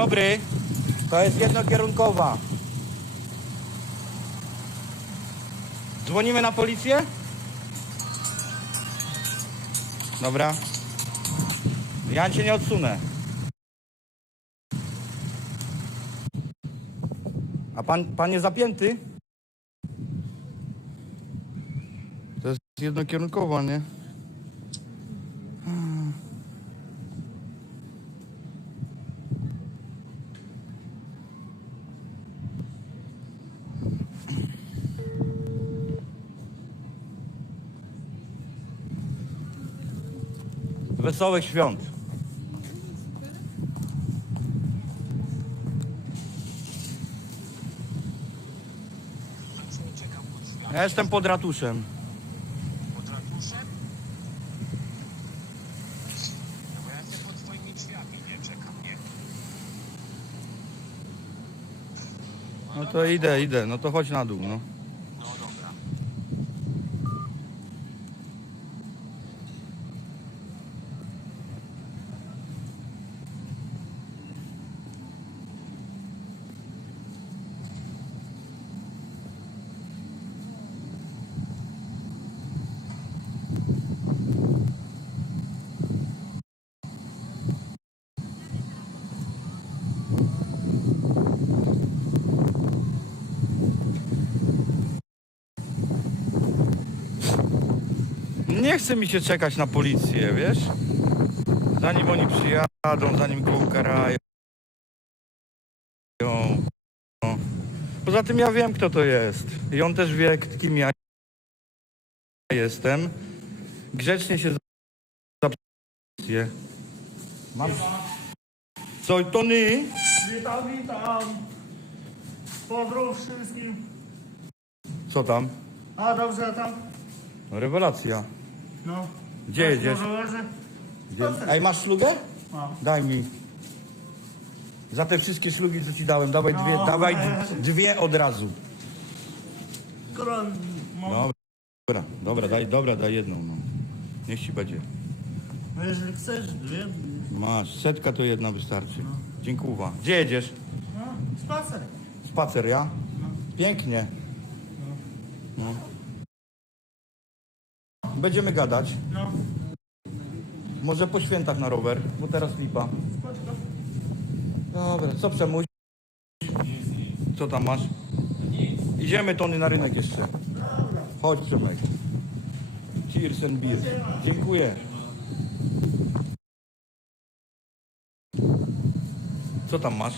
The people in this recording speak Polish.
dobry. To jest jednokierunkowa. Dzwonimy na policję? Dobra. Ja cię nie odsunę. A pan, pan jest zapięty? To jest jednokierunkowa, nie? Wesołych świąt. Ja jestem pod ratuszem. Pod ratuszem? No bo ja jestem pod twoimi drzwiami, nie czekam, nie? No to idę, idę. No to chodź na dół, no. Nie chce mi się czekać na policję, wiesz? Zanim oni przyjadą, zanim go ukarają. No. Poza tym ja wiem, kto to jest. I on też wie, kim ja jestem. Grzecznie się za policję. Mam... Co, Tony? Witam, witam. Pozdrów wszystkim. Co tam? A dobrze tam? No, rewelacja. No. Gdzie Coś jedziesz? może leży? Gdzie... Ej, masz szlugę? Mam. Daj mi. Za te wszystkie szlugi, co ci dałem, dawaj dwie, No. dawaj dwie od razu. Skoro mam, Dobra, dobra, daj, dobra, daj jedną, no. Niech ci będzie. no jeżeli chcesz, dwie. Masz, setka to jedna wystarczy. Dziękuję. Gdzie jedziesz? No, spacer. Spacer, ja? Pięknie. No. Będziemy gadać. No, Może po świętach na rower, bo teraz lipa. Dobra, co przemuś? Co tam masz? Idziemy Tony na rynek jeszcze. Chodź Przemek. Cheers and beer. Dziękuję. Co tam masz?